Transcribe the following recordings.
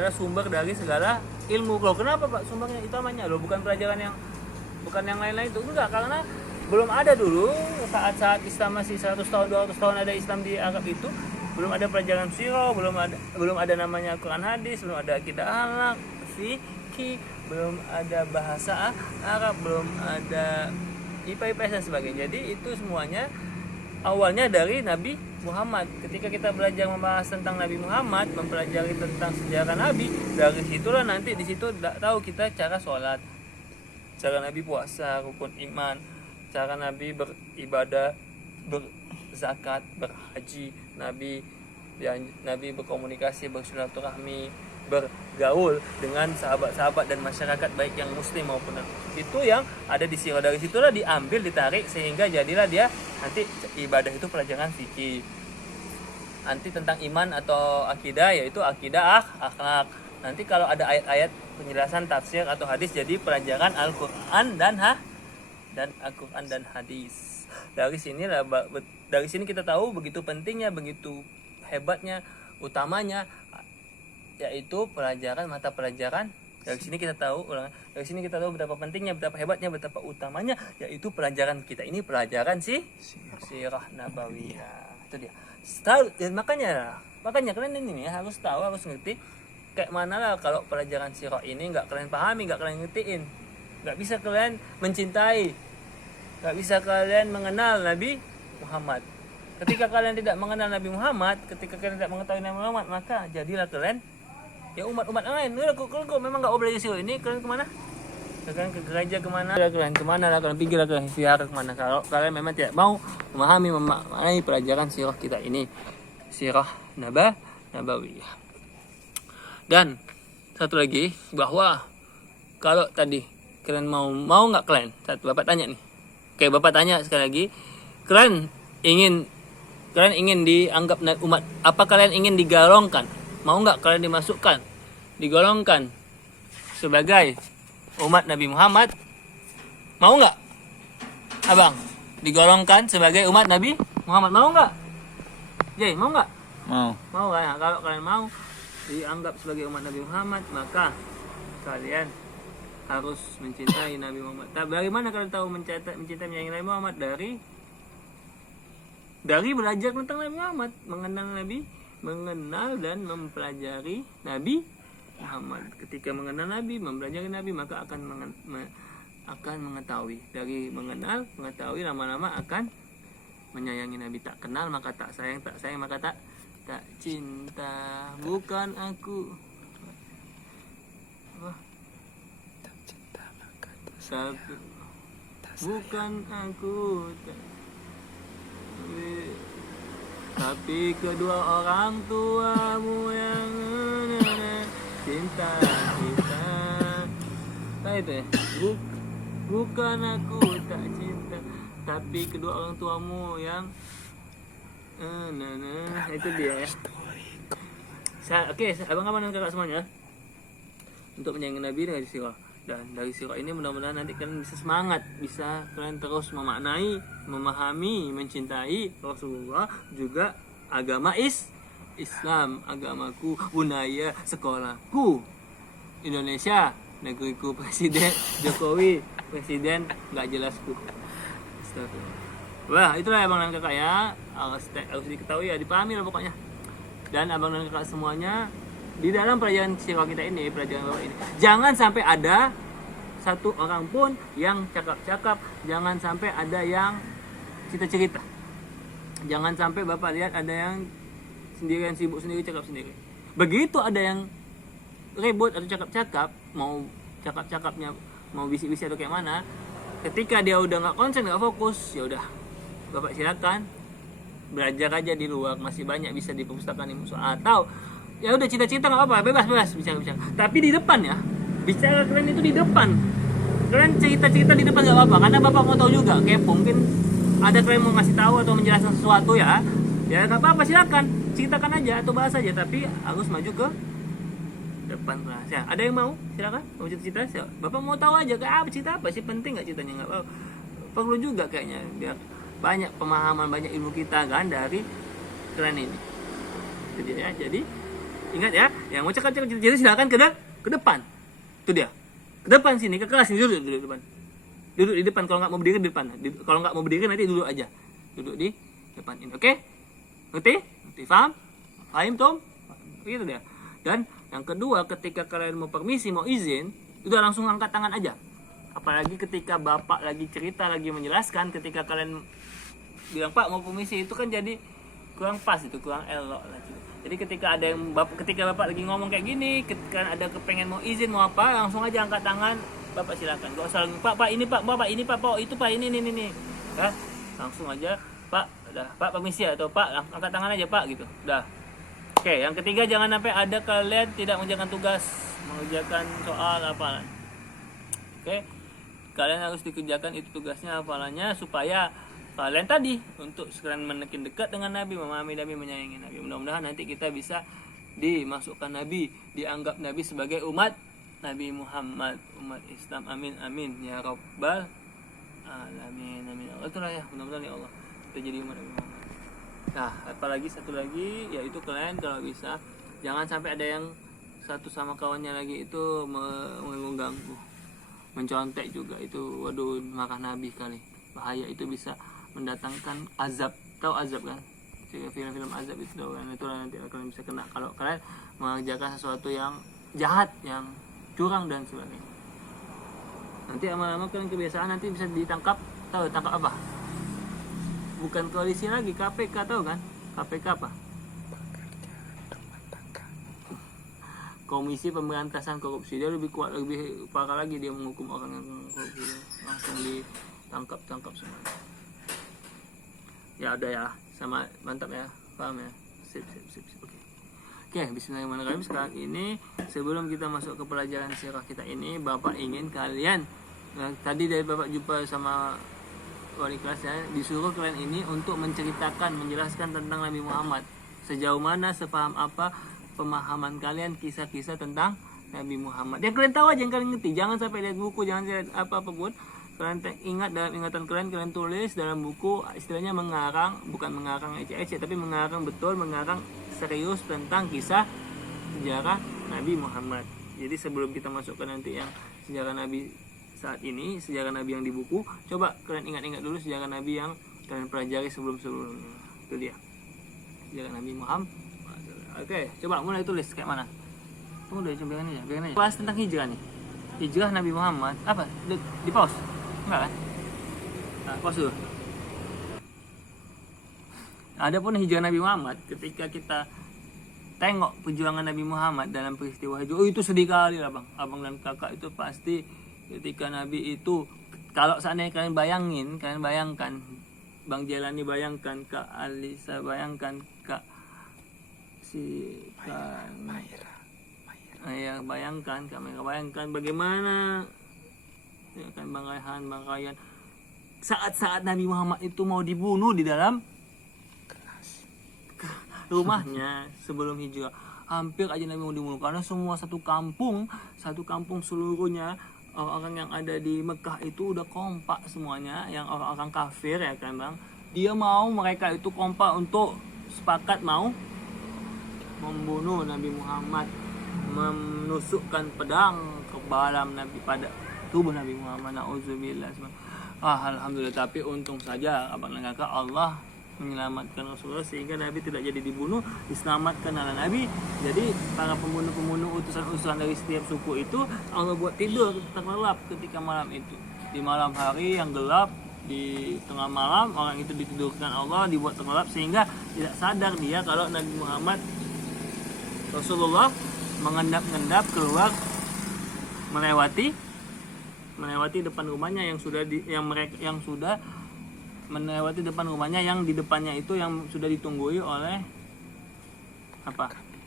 adalah sumber dari segala ilmu. Loh kenapa Pak sumbernya utamanya? Loh bukan pelajaran yang lain-lain itu. Enggak, karena belum ada dulu saat Islam masih 100 tahun 200 tahun ada Islam di Arab itu, belum ada pelajaran sirah, belum ada namanya Quran hadis, belum ada akidah akhlak, fikih, belum ada bahasa Arab, belum ada IPA IPS dan sebagainya. Jadi itu semuanya awalnya dari Nabi Muhammad. Ketika kita belajar membahas tentang Nabi Muhammad, mempelajari tentang sejarah Nabi, dari situlah nanti di situ tahu kita cara sholat, cara Nabi puasa, rukun iman, cara Nabi beribadah, berzakat, berhaji, Nabi berkomunikasi, bersilaturahmi, bergaul dengan sahabat-sahabat dan masyarakat baik yang muslim maupun non. Itu yang ada di sirah. Dari situlah diambil, ditarik, sehingga jadilah dia nanti ibadah itu pelajaran fikih. Nanti tentang iman atau akidah yaitu akidah akhlak. Nanti kalau ada ayat-ayat penjelasan tafsir atau hadis jadi pelajaran Al-Qur'an dan Al-Qur'an dan hadis. Dari sini kita tahu begitu pentingnya, begitu hebatnya, utamanya yaitu mata pelajaran. Dari sini kita tahu betapa pentingnya, betapa hebatnya, betapa utamanya, yaitu pelajaran kita ini pelajaran sirah nabawiyah. Itu dia. Dan makanya kalian ini harus tahu, harus ngerti kayak mana lah kalau pelajaran sirah ini nggak kalian pahami, nggak kalian ngertiin, nggak bisa kalian mencintai, nggak bisa kalian mengenal Nabi Muhammad. Ketika kalian tidak mengenal Nabi Muhammad, ketika kalian tidak mengetahui Nabi Muhammad, maka jadilah kalian ya umat-umat lain. Kalau memang nggak mau belajar sirah ini, kalian kemana? Kalian ke gereja kemana? Kalian kemana lah? Kalian pergi lah ke ziarah kemana? Kalau kalian memang tidak mau memahami pelajaran sirah kita ini, sirah nabawiyah. Dan satu lagi, bahwa kalau tadi kalian mau nggak kalian? Bapak tanya nih. Oke, Bapak tanya sekali lagi. Kalian ingin dianggap umat? Apa kalian ingin digolongkan? Mau nggak kalian digolongkan sebagai umat Nabi Muhammad? Mau nggak, Abang? Digolongkan sebagai umat Nabi Muhammad, mau nggak? Jay, mau nggak? Mau kan? Nah, kalau kalian mau dianggap sebagai umat Nabi Muhammad, maka kalian harus mencintai Nabi Muhammad. Bagaimana kalian tahu mencintai menyayangi Nabi Muhammad? Dari belajar tentang Nabi Muhammad, mengenal dan mempelajari Nabi Muhammad. Ketika mengenal Nabi, mempelajari Nabi, maka akan mengetahui. Dari mengetahui, lama-lama akan menyayangi Nabi. Tak kenal maka tak sayang maka tak cinta. Bukan aku tak cinta maka tak bukan aku tapi kedua orang tuamu yang cinta kita. Nah itu ya. Bukan aku tak cinta, tapi kedua orang tuamu yang itu dia ya. Oke, abang-abang dan kakak semuanya, untuk menyayangi Nabi dari sirah. Dan dari sirah ini mudah-mudahan nanti kalian bisa semangat, bisa kalian terus memaknai, memahami, mencintai Rasulullah, juga agama Islam, agamaku, budaya, sekolahku, Indonesia, negeriku, Presiden Jokowi, Presiden nggak jelasku. Wah, itulah abang dan kakak ya, harus diketahui ya, dipahami lah pokoknya. Dan abang dan kakak semuanya, di dalam pelajaran sirah kita ini, pelajaran bapak ini, jangan sampai ada satu orang pun yang cakap-cakap, jangan sampai ada yang cerita-cerita, jangan sampai bapak lihat ada yang sendirian, sibuk sendiri, cakap sendiri. Begitu ada yang ribut atau cakap-cakap, mau cakap-cakapnya mau bisik-bisik atau kayak mana, ketika dia udah nggak konsen, nggak fokus, ya udah bapak silakan belajar aja di luar, masih banyak bisa di perpustakaan ilmu, atau ya udah cita-cita nggak apa-apa, bebas bicara. Tapi di depan ya, bicara kalian itu di depan. Kalian cerita di depan nggak apa-apa, karena bapak mau tahu juga, kayak mungkin ada kalian mau ngasih tahu atau menjelaskan sesuatu ya nggak apa-apa, silakan ceritakan aja atau bahas aja, tapi harus maju ke depan kelas. Ya, ada yang mau? Silakan, mau cerita. Bapak mau tahu aja kayak apa, cerita apa sih, penting nggak ceritanya, nggak perlu juga kayaknya, biar banyak pemahaman, banyak ilmu kita kan dari kalian ini. Jadi ya, jadi Ingat ya, yang mau cakap cerita silakan ke depan. Itu dia. Ke depan sini, ke kelas sini, duduk di depan. Duduk di depan, kalau nggak mau berdiri di depan. Kalau nggak mau berdiri nanti duduk aja. Duduk di depan ini, oke? Ngerti? Ngerti, paham? Paham, Tom? Gitu dia. Dan yang kedua, ketika kalian mau permisi, mau izin, udah langsung angkat tangan aja. Apalagi ketika bapak lagi cerita, lagi menjelaskan, ketika kalian bilang Pak mau permisi, itu kan jadi kurang pas, itu kurang elok lah gitu. Jadi ketika bapak lagi ngomong kayak gini, ketika ada kepengen mau izin mau apa, langsung aja angkat tangan, bapak silakan. Gak usah Pak ini Pak, bapak ini Pak, itu Pak ini. Ya, langsung aja Pak, udah Pak permisi atau Pak angkat tangan aja Pak gitu. Udah. Oke, yang ketiga jangan sampai ada kalian tidak mengerjakan tugas, mengerjakan soal hafalan. Oke. Kalian harus dikerjakan itu tugasnya, hafalannya, supaya kalian tadi untuk sekalian menekin dekat dengan Nabi, memahami Nabi, menyayangi Nabi. Mudah-mudahan nanti kita bisa dimasukkan Nabi, dianggap Nabi sebagai umat Nabi Muhammad, umat Islam. Amin amin ya rabbal alamin. Amin. Itulah ya, mudah-mudahan ya Allah kita jadi umat Nabi Muhammad. Nah, apalagi satu lagi yaitu kalian kalau bisa jangan sampai ada yang satu sama kawannya lagi itu mengganggu, mencontek juga. Itu waduh, makan Nabi kali, bahaya. Itu bisa mendatangkan azab. Tahu azab kan? Film-film azab itu kan, itu nanti kalian bisa kena kalau kalian mengerjakan sesuatu yang jahat, yang curang dan sebagainya. Nanti lama-lama kalian kebiasaan, nanti bisa ditangkap. Tahu tangkap apa? Bukan polisi lagi, KPK. Tahu kan? KPK apa? Komisi Pemberantasan Korupsi. Dia lebih kuat, lebih parah lagi, dia menghukum orang yang korupsi, langsung ditangkap semua. Ya udah ya, sama, mantap ya, paham ya, sip. Oke, bismillahirrahmanirrahim. Sekarang ini sebelum kita masuk ke pelajaran sirah kita ini, Bapak ingin kalian, tadi dari Bapak jumpa sama wali kelasnya, disuruh kalian ini untuk menceritakan, menjelaskan tentang Nabi Muhammad. Sejauh mana, sepaham apa pemahaman kalian kisah-kisah tentang Nabi Muhammad. Yang kalian tahu aja, yang kalian ngerti. Jangan sampai lihat buku, jangan lihat apa-apa pun. Kalian ingat dalam ingatan kalian tulis dalam buku, istilahnya mengarang, bukan mengarang ecek-ecek, tapi mengarang betul, mengarang serius tentang kisah sejarah Nabi Muhammad. Jadi sebelum kita masukkan nanti yang sejarah Nabi saat ini, sejarah Nabi yang di buku, coba kalian ingat-ingat dulu sejarah Nabi yang kalian pelajari sebelum-sebelumnya. Itu dia, sejarah Nabi Muhammad. Oke, coba mulai tulis kayak mana? Udah, coba biarin aja. Bahas tentang hijrah nih. Hijrah Nabi Muhammad. Apa? Di pause? Enggak kan? Nah, pause dulu. Adapun hijrah Nabi Muhammad, ketika kita tengok perjuangan Nabi Muhammad dalam peristiwa hijrah, itu sedih kali lah bang. Abang dan kakak itu pasti ketika Nabi itu, kalau seandainya kalian bayangkan, Bang Jelani bayangkan, Kak Alisa bayangkan, Kak Maira. Ya, bayangkan bagaimana ya kan, Bang Rayhan saat-saat Nabi Muhammad itu mau dibunuh di dalam rumahnya sebelum hijrah. Hampir aja Nabi mau dibunuh karena semua satu kampung seluruhnya orang-orang yang ada di Mekah itu udah kompak semuanya, yang orang-orang kafir ya kan Bang. Dia mau, mereka itu kompak untuk sepakat mau membunuh Nabi Muhammad, menusukkan pedang ke dalam Nabi, pada tubuh Nabi Muhammad. Nauzubillah. Alhamdulillah, tapi untung saja abang dan kakak, Allah menyelamatkan Rasulullah sehingga Nabi tidak jadi dibunuh, diselamatkan oleh Nabi. Jadi para pembunuh-pembunuh, utusan-utusan dari setiap suku itu Allah buat tidur terlelap ketika malam itu. Di malam hari yang gelap, di tengah malam, orang itu ditidurkan Allah, dibuat terlelap sehingga tidak sadar dia kalau Nabi Muhammad Rasulullah mengendap-endap keluar melewati depan rumahnya yang sudah melewati depan rumahnya yang di depannya itu yang sudah ditunggui oleh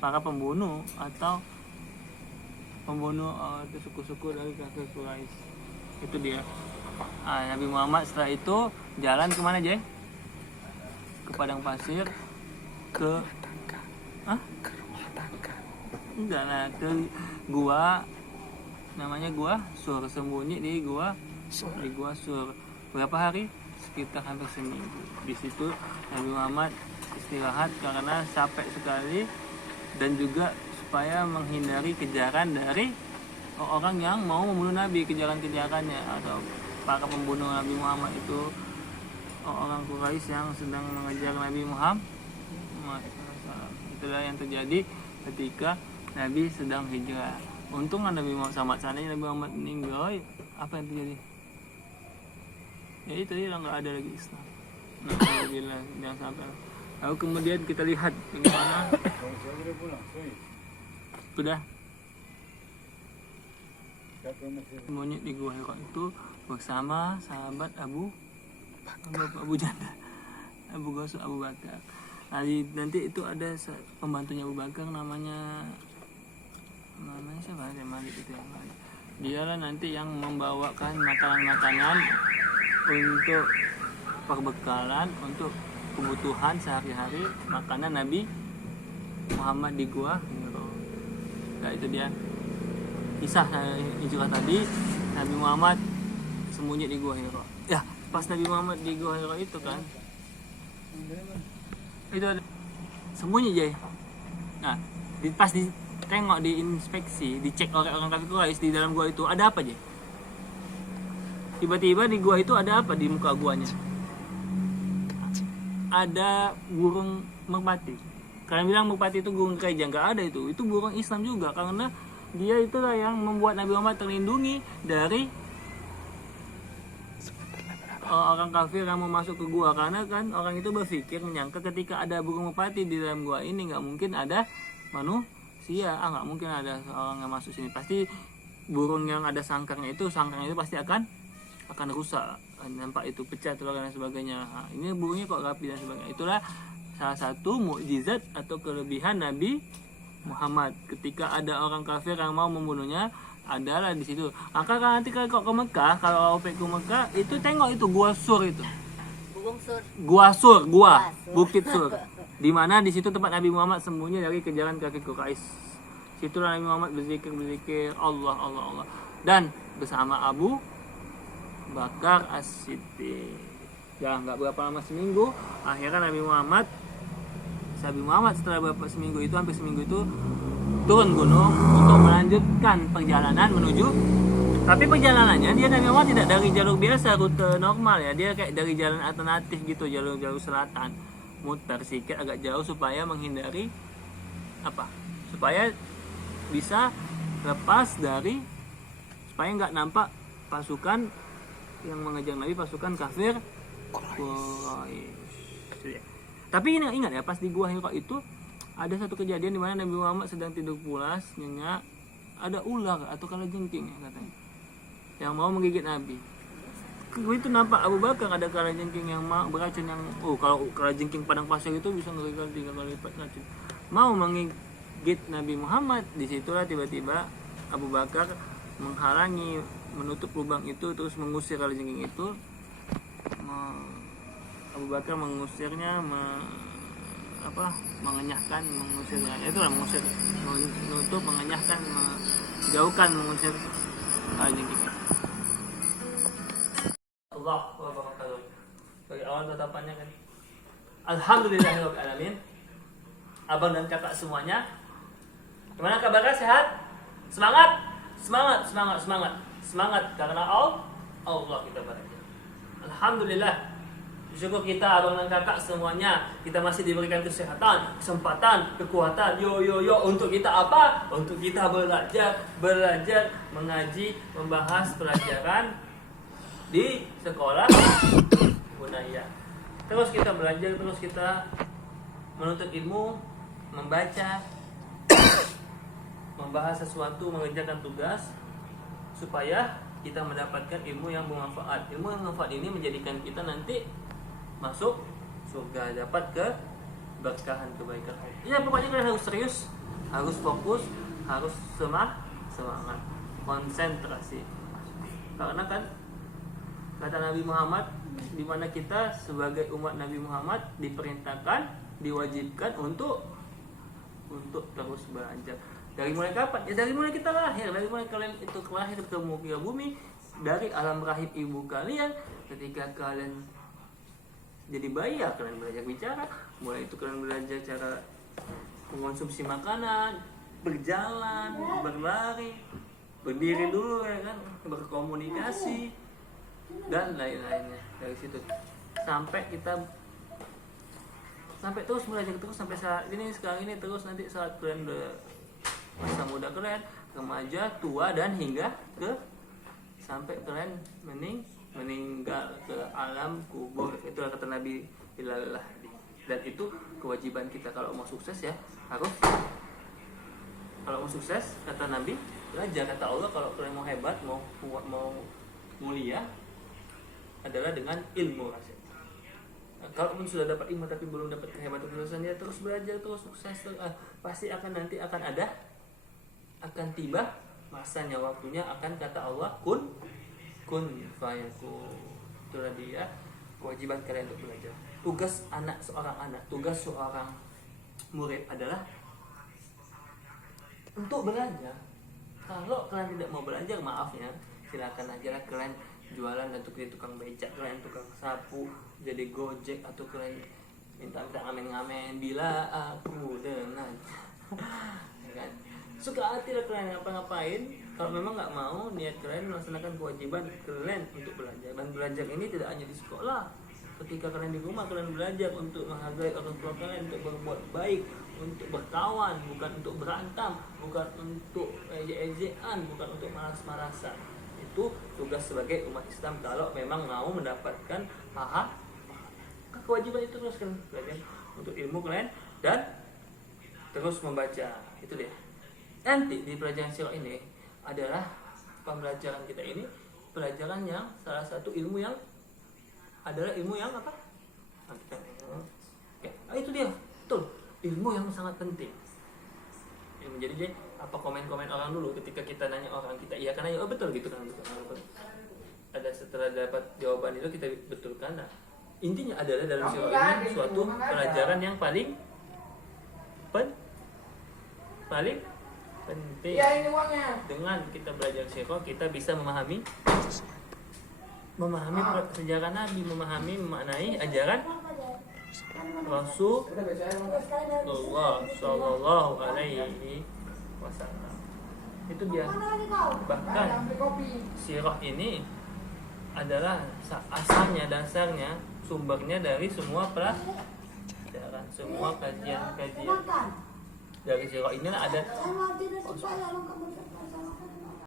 para pembunuh atau itu suku-suku dari kafir Quraisy. Itu dia. Nabi Muhammad setelah itu jalan kemana Jay? Ke padang pasir, ke enggak lah, ke gua, namanya gua Sur, sembunyi di gua Sur. Berapa hari? Sekitar hampir seminggu. Di situ Nabi Muhammad istirahat karena capek sekali dan juga supaya menghindari kejaran dari orang yang mau membunuh Nabi, kejaran-kejarannya atau para pembunuh Nabi Muhammad itu, orang Quraisy yang sedang mengejar Nabi Muhammad. Itulah yang terjadi ketika Nabi sedang hijrah. Untung Nabi Muhammad sama seandainya Nabi Muhammad meninggal, apa yang terjadi? Ya itu dia nggak ada lagi Islam. Alhamdulillah, jangan sampai. Lalu kemudian kita lihat bagaimana sudah sembunyi di Gua Hira itu bersama sahabat Abu Janda, Abu Ghassan, Abu Bakar. Nanti itu ada pembantunya Abu Bakar namanya siapa? Malik itu yang Malik. Dialah nanti yang membawakan makanan-makanan untuk perbekalan untuk kebutuhan sehari-hari makanan Nabi Muhammad di Gua Hira. Nah itu dia kisah hijrah tadi. Nabi Muhammad sembunyi di Gua Hira. Ya, pas Nabi Muhammad di Gua Hira itu kan, itu ada sembunyi Jay. Nah, pas ditengok, diinspeksi, dicek oleh orang kafir Quraisy di dalam gua itu ada apa Jay? Tiba-tiba di gua itu ada apa di muka guanya? Ada burung merpati. Kalian bilang merpati itu burung kerajaan, nggak ada itu. Itu burung Islam juga, karena dia itulah yang membuat Nabi Muhammad terlindungi dari orang kafir yang mau masuk ke gua. Karena kan orang itu berpikir, menyangka ketika ada burung merpati di dalam gua ini nggak mungkin ada manusia. Nggak mungkin ada orang yang masuk sini. Pasti burung yang ada sangkarnya itu pasti akan rusak, nampak itu pecah telur dan sebagainya. Nah, ini burungnya kok rapi dan sebagainya. Itulah salah satu mukjizat atau kelebihan Nabi Muhammad. Ketika ada orang kafir yang mau membunuhnya, adalah di situ. Maka nanti kalau ke Mekah, kalau OP ke Mekah itu tengok itu Gua Sur itu. Gua Bukit Sur. Di mana di situ tempat Nabi Muhammad sembunyi dari kejaran kafir Quraisy. Situlah Nabi Muhammad berzikir Allah. Dan bersama Abu Bakar As-Siddiq. Ya nggak berapa lama, seminggu, akhirnya Nabi Muhammad setelah hampir seminggu itu turun gunung untuk melanjutkan perjalanan menuju. Tapi perjalanannya dia Nabi Muhammad tidak dari jalur biasa, rute normal ya, dia kayak dari jalan alternatif gitu, jalur selatan, muter sedikit agak jauh supaya menghindari supaya bisa lepas dari, supaya nggak nampak pasukan yang mengejar Nabi, pasukan kafir Quraisy. Tapi ingat ya, pas di Gua Hira itu ada satu kejadian di mana Nabi Muhammad sedang tidur pulas, nyenyak, ada ular atau kalajengking ya katanya yang mau menggigit Nabi. Itu nampak Abu Bakar ada kalajengking yang beracun, yang kalau kalajengking padang pasir itu bisa ngeri 3 kali lipat racun, mau menggigit Nabi Muhammad. Disitulah tiba-tiba Abu Bakar menghalangi, menutup lubang itu, terus mengusir kalajengking itu. Abu Bakar mengusirnya, mengenyahkan, mengusirnya. Itulah mengusir, menutup, mengenyahkan, menjauhkan, mengusir kalajengking. Allah wabarakatuh. Bagi awal tatapannya kan, alhamdulillahirabbil alamin. Abang dan kakak semuanya, gimana kabarnya? Sehat? Semangat karena Allah kita bahagia. Alhamdulillah, bersyukur kita abang dan kakak semuanya, kita masih diberikan kesehatan, kesempatan, kekuatan, untuk kita apa? Untuk kita belajar, mengaji, membahas pelajaran di sekolah budaya. Terus kita belajar, terus kita menuntut ilmu, membaca, membahas sesuatu, mengerjakan tugas, supaya kita mendapatkan ilmu yang bermanfaat. Ilmu yang bermanfaat ini menjadikan kita nanti masuk surga, dapat keberkahan, kebaikan. Ya pokoknya kalian harus serius, harus fokus, harus semangat, konsentrasi. Karena kan kata Nabi Muhammad, di mana kita sebagai umat Nabi Muhammad diperintahkan, diwajibkan untuk terus belajar. Dari mulai kapan? Ya dari mulai kita lahir, dari mulai kalian itu lahir ke muka bumi, dari alam rahim ibu kalian. Ketika kalian jadi bayi ya kalian belajar bicara, mulai itu kalian belajar cara mengonsumsi makanan, berjalan, berlari, berdiri dulu ya kan, berkomunikasi dan lain-lainnya. Dari situ sampai terus belajar terus sampai saat ini, sekarang ini, terus nanti saat kalian masa muda kalian, remaja, tua, dan hingga ke sampai kalian meninggal ke alam kubur. Itulah kata Nabi ilallah. Dan itu kewajiban kita kalau mau sukses ya, harus, kalau mau sukses kata Nabi belajar. Kata Allah kalau kalian mau hebat, mau kuat, mau mulia adalah dengan ilmu. Kalaupun sudah dapat ilmu tapi belum dapat kehebatan kesuksesan, ya terus belajar, terus sukses terus. Pasti akan tiba masanya, waktunya, akan kata Allah kun fayakun. Itulah dia kewajiban kalian untuk belajar. Tugas seorang murid adalah untuk belajar. Kalau kalian tidak mau belajar, maaf ya, silakan aja lah kalian jualan, atau kalian tukang becak, kalian tukang sapu, jadi gojek, atau kalian minta ngamen-ngamen bila aku dengan ya kan? Suka hati lah kalian ngapa-ngapain. Kalau memang nggak mau, niat kalian melaksanakan kewajiban kalian untuk belajar. Dan belajar ini tidak hanya di sekolah. Ketika kalian di rumah, kalian belajar untuk menghargai orang tua kalian, untuk berbuat baik, untuk berkawan, bukan untuk berantem, bukan untuk ejek-ejekan, bukan untuk malas-malasan. Itu tugas sebagai umat Islam kalau memang mau mendapatkan pahala. Kewajiban itu terus kalian belajar untuk ilmu kalian dan terus membaca. Itu dia. Nanti di pelajaran sirah ini adalah pembelajaran kita ini, pelajaran yang salah satu ilmu yang adalah ilmu yang apa? Itu dia, betul, ilmu yang sangat penting. Jadi apa komen-komen orang dulu ketika kita nanya orang, kita iya kan, oh betul gitu kan, betul. Ada setelah dapat jawaban itu kita betulkan. Nah, intinya adalah dalam sirah ini suatu pelajaran yang paling penting. Dengan kita belajar sirah, kita bisa memahami sejarah Nabi, memaknai ajaran Rasulullah Sallallahu Alaihi Wasallam. Itu dia. Bahkan sirah ini adalah dasarnya, sumbernya dari semua pelajaran, semua kajian dari sirah inilah ada